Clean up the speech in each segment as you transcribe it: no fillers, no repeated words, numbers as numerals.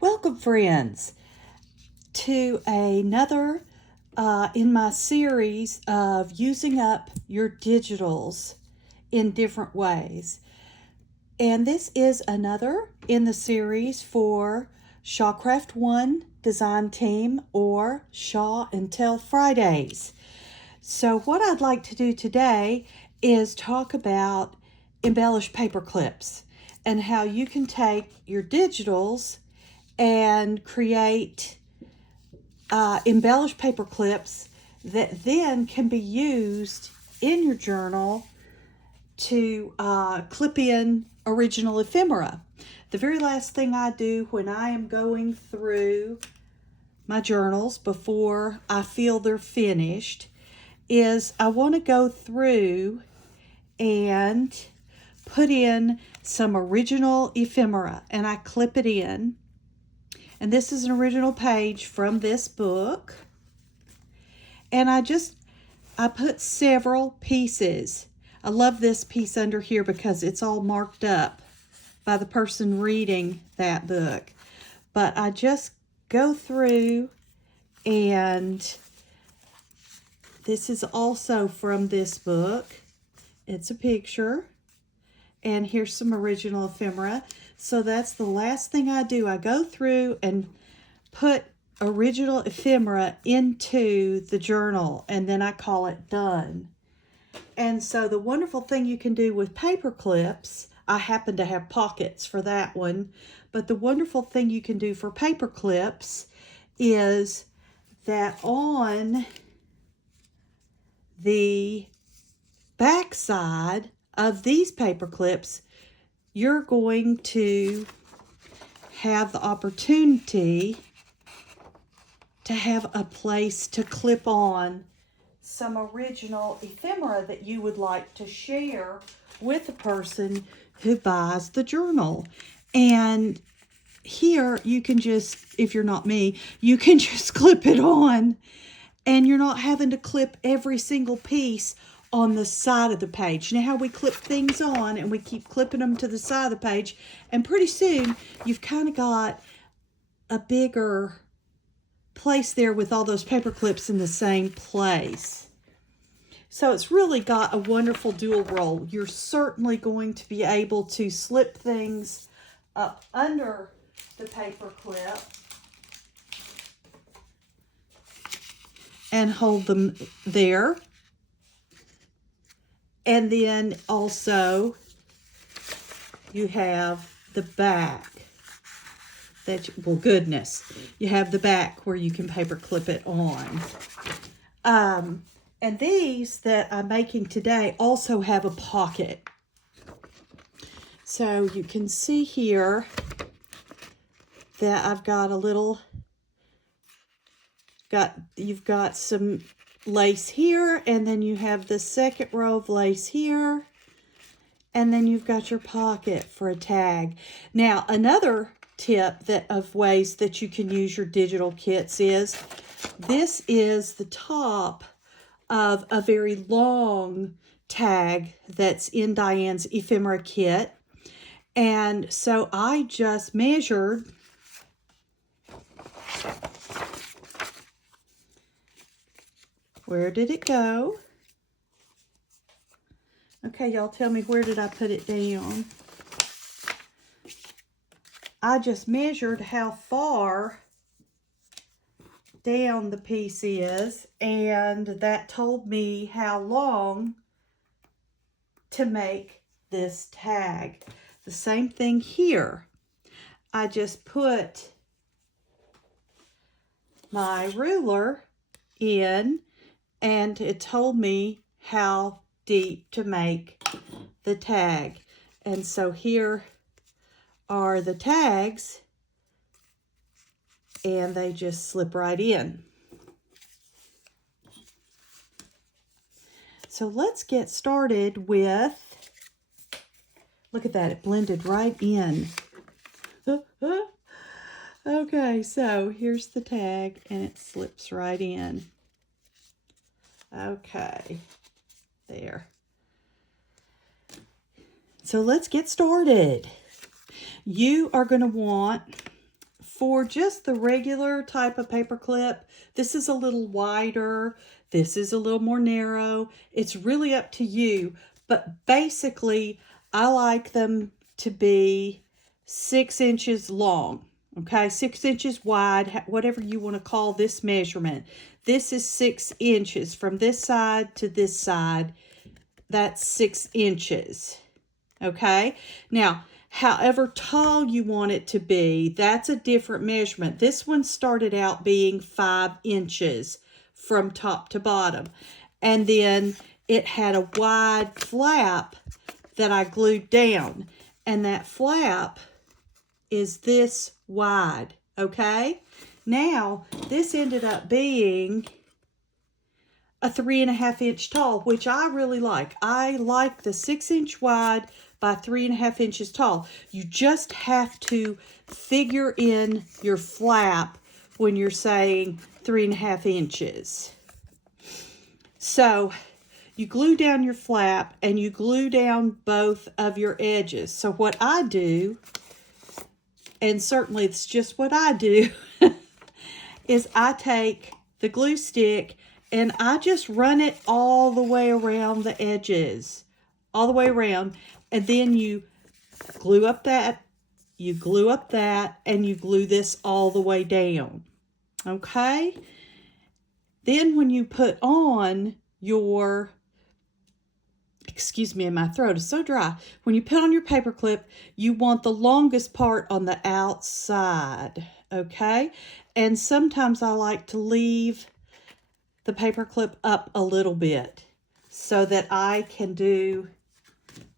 Welcome, friends, to another in my series of using up your digitals in different ways. And this is another in the series for Craft1 Design Team or Shaw and Tell Fridays. So what I'd like to do today is talk about embellished paper clips and how you can take your digitals and create embellished paper clips that then can be used in your journal to clip in original ephemera. The very last thing I do when I am going through my journals before I feel they're finished is I want to go through and put in some original ephemera, and I clip it in. And this is an original page from this book. And I put several pieces. I love this piece under here because it's all marked up by the person reading that book. But I just go through, and this is also from this book. It's a picture. And here's some original ephemera. So that's the last thing I do. I go through and put original ephemera into the journal, and then I call it done. And so the wonderful thing you can do with paper clips, I happen to have pockets for that one, but the wonderful thing you can do for paper clips is that on the back side of these paper clips, you're going to have the opportunity to have a place to clip on some original ephemera that you would like to share with the person who buys the journal. And here you can just, if you're not me, you can just clip it on, and you're not having to clip every single piece on the side of the page. You know how we clip things on and we keep clipping them to the side of the page, and pretty soon you've kind of got a bigger place there with all those paper clips in the same place. So it's really got a wonderful dual role. You're certainly going to be able to slip things up under the paper clip and hold them there. And then also you have the back. Well, goodness, you have the back where you can paper clip it on. And these that I'm making today also have a pocket. So you can see here that I've got a little, you've got some lace here, and then you have the second row of lace here, and then you've got your pocket for a tag. Now, another tip of ways that you can use your digital kits is, this is the top of a very long tag that's in Diane's ephemera kit. And so I just measured where did it go? Okay, y'all tell me, where did I put it down? I just measured how far down the piece is, and that told me how long to make this tag. The same thing here. I just put my ruler in, and it told me how deep to make the tag. And so here are the tags, and they just slip right in. So let's get started with, look at that, it blended right in. Okay, so here's the tag, and it slips right in. Okay, there. So let's get started. You are going to want for just the regular type of paper clip, this is a little wider. This is a little more narrow. It's really up to you. But basically, I like them to be 6 inches long. Okay, 6 inches wide, whatever you want to call this measurement. This is 6 inches from this side to this side. That's 6 inches. Okay, now, however tall you want it to be, that's a different measurement. This one started out being 5 inches from top to bottom. And then it had a wide flap that I glued down. And that flap is this wide, okay? Now, this ended up being a 3.5 inch tall, which I really like. I like the 6 inch wide by 3.5 inches tall. You just have to figure in your flap when you're saying 3.5 inches. So you glue down your flap and you glue down both of your edges. So what I do, and certainly it's just what I do, is I take the glue stick and I just run it all the way around the edges, all the way around, and then you glue up that, you glue up that, and you glue this all the way down, okay? Then when you put on your, excuse me, my throat is so dry. When you put on your paper clip, you want the longest part on the outside, okay? And sometimes I like to leave the paper clip up a little bit so that I can do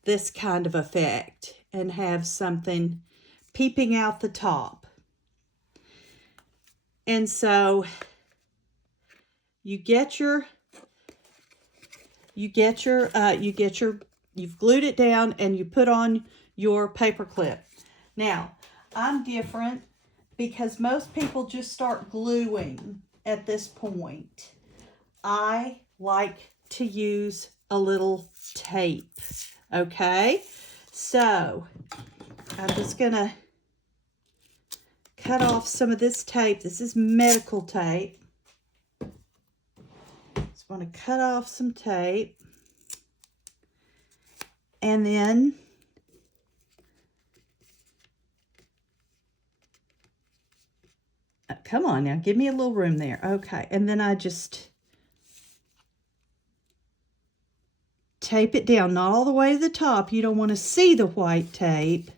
this kind of effect and have something peeping out the top. And so you've glued it down and you put on your paper clip. Now, I'm different because most people just start gluing at this point. I like to use a little tape, okay? So, I'm just gonna cut off some of this tape. This is medical tape. Just want to cut off some tape. And then come on now, give me a little room there. Okay, and then I just tape it down, not all the way to the top. You don't want to see the white tape,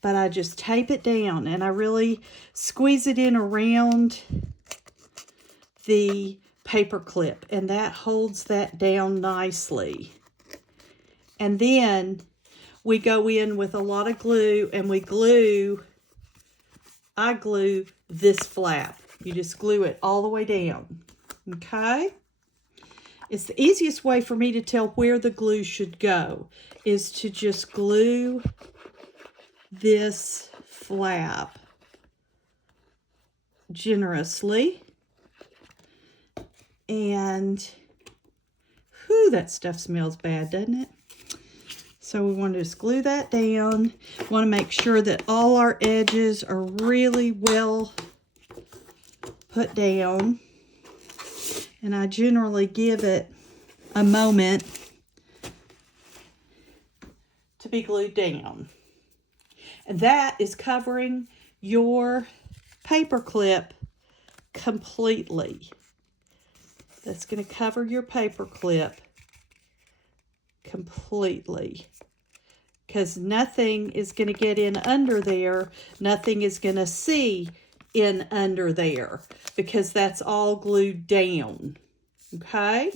but I just tape it down and I really squeeze it in around the paper clip, and that holds that down nicely. And then we go in with a lot of glue and I glue this flap. You just glue it all the way down, okay? It's the easiest way for me to tell where the glue should go is to just glue this flap generously. And, whew, that stuff smells bad, doesn't it? So we want to just glue that down. We want to make sure that all our edges are really well put down. And I generally give it a moment to be glued down. And that is covering your paper clip completely. That's going to cover your paper clip completely. Because nothing is going to get in under there. Nothing is going to see in under there. Because that's all glued down. Okay?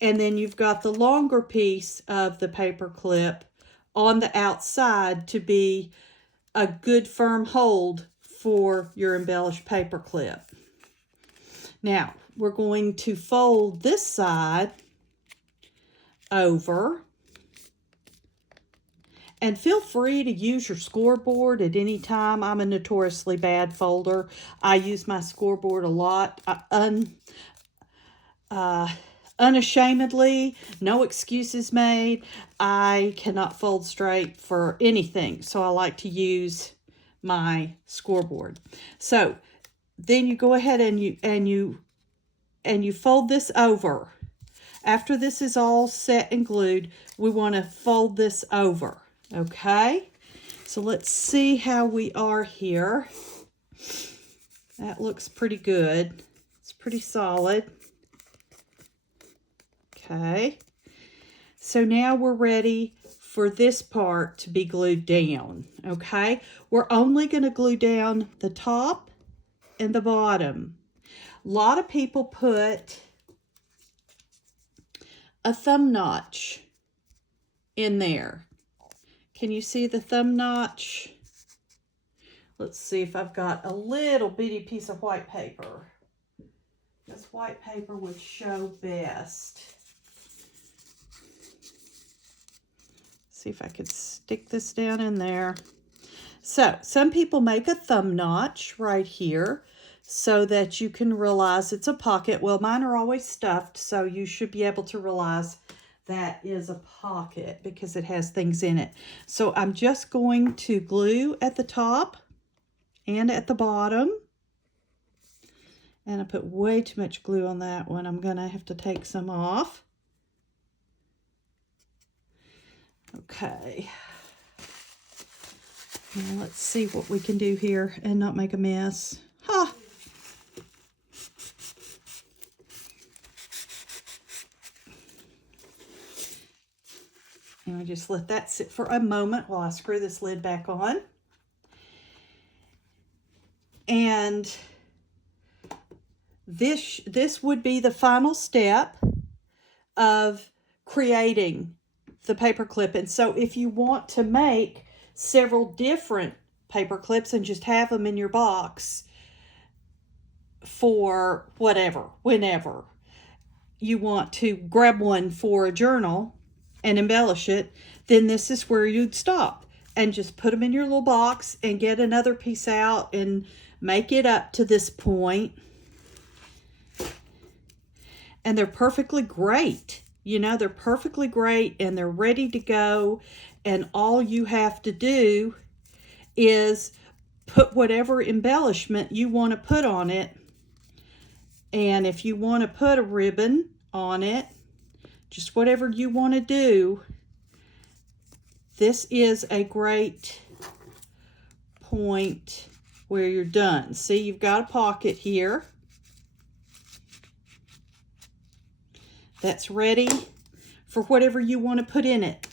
And then you've got the longer piece of the paper clip on the outside to be a good firm hold for your embellished paper clip. Now, we're going to fold this side over. And feel free to use your scoreboard at any time. I'm a notoriously bad folder. I use my scoreboard a lot. Unashamedly, no excuses made. I cannot fold straight for anything. So I like to use my scoreboard. So then you go ahead and you fold this over. After this is all set and glued, we want to fold this over. Okay? So let's see how we are here. That looks pretty good. It's pretty solid. Okay. So now we're ready for this part to be glued down. Okay? We're only going to glue down the top and the bottom. A lot of people put a thumb notch in there. Can you see the thumb notch? Let's see if I've got a little bitty piece of white paper. This white paper would show best. See if I could stick this down in there. So some people make a thumb notch right here so that you can realize it's a pocket. Well, mine are always stuffed, so you should be able to realize that is a pocket because it has things in it. So I'm just going to glue at the top and at the bottom. And I put way too much glue on that one. I'm going to have to take some off. Okay. Now let's see what we can do here and not make a mess. Ha! And I just let that sit for a moment while I screw this lid back on. And this would be the final step of creating the paper clip. And so if you want to make several different paper clips and just have them in your box for whatever, whenever you want to grab one for a journal and embellish it, then this is where you'd stop and just put them in your little box and get another piece out and make it up to this point. And they're perfectly great. You know, they're perfectly great and they're ready to go. And all you have to do is put whatever embellishment you want to put on it. And if you want to put a ribbon on it, just whatever you want to do, this is a great point where you're done. See, you've got a pocket here. That's ready for whatever you want to put in it.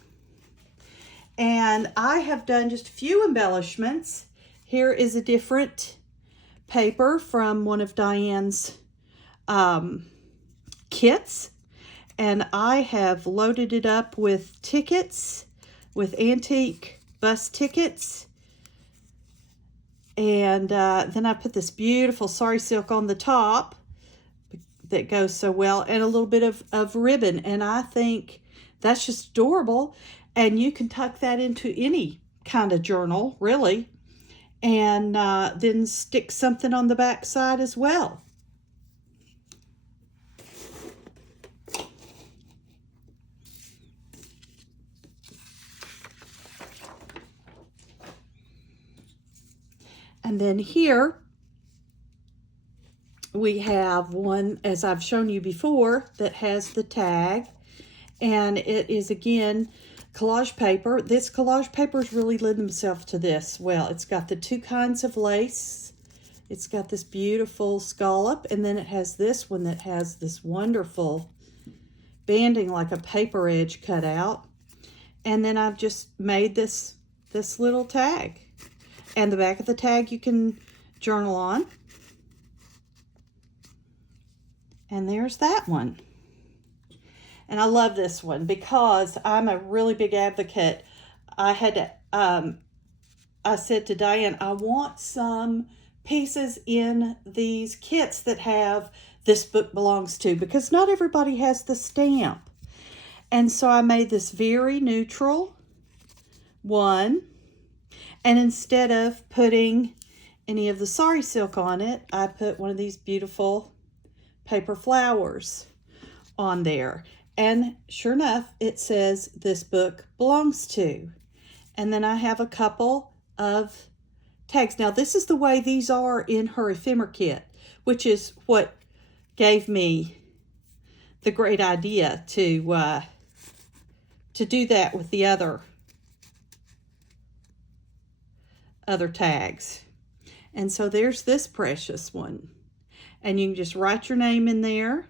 And I have done just a few embellishments. Here is a different paper from one of Diane's kits. And I have loaded it up with tickets, with antique bus tickets. And then I put this beautiful sari silk on the top that goes so well, and a little bit of ribbon. And I think that's just adorable. And you can tuck that into any kind of journal, really. And then stick something on the back side as well. And then here we have one, as I've shown you before, that has the tag. And it is, again, collage paper. This collage papers really lend themselves to this well. It's got the two kinds of lace. It's got this beautiful scallop. And then it has this one that has this wonderful banding like a paper edge cut out. And then I've just made this little tag. And the back of the tag you can journal on. And there's that one. And I love this one because I'm a really big advocate. I said to Diane, I want some pieces in these kits that have "This book belongs to," because not everybody has the stamp. And so I made this very neutral one. And instead of putting any of the sari silk on it, I put one of these beautiful paper flowers on there. And sure enough, it says "This book belongs to." And then I have a couple of tags. Now, this is the way these are in her ephemera kit, which is what gave me the great idea to do that with the other tags. And so there's this precious one. And you can just write your name in there.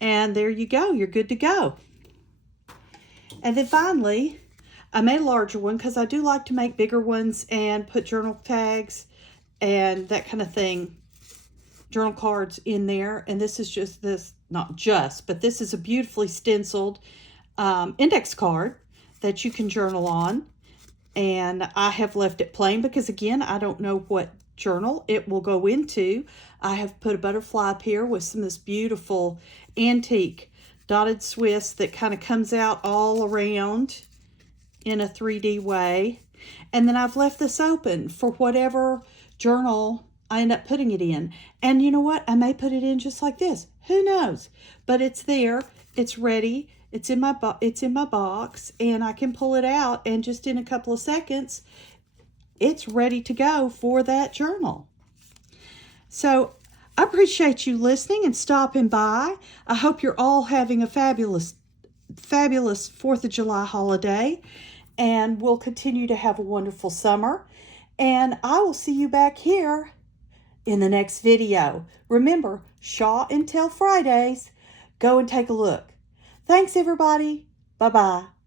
And there you go. You're good to go. And then finally, I made a larger one because I do like to make bigger ones and put journal tags and that kind of thing, journal cards in there. And this is just this, not just, but this is a beautifully stenciled index card that you can journal on. And I have left it plain because, again, I don't know what journal it will go into. I have put a butterfly up here with some of this beautiful antique dotted Swiss that kind of comes out all around in a 3D way. And then I've left this open for whatever journal I end up putting it in. And you know what? I may put it in just like this. Who knows? But it's there. It's ready. It's in my box, and I can pull it out, and just in a couple of seconds, it's ready to go for that journal. So I appreciate you listening and stopping by. I hope you're all having a fabulous 4th of July holiday, and we'll continue to have a wonderful summer. And I will see you back here in the next video. Remember, Shaw and Tell Fridays. Go and take a look. Thanks, everybody. Bye-bye.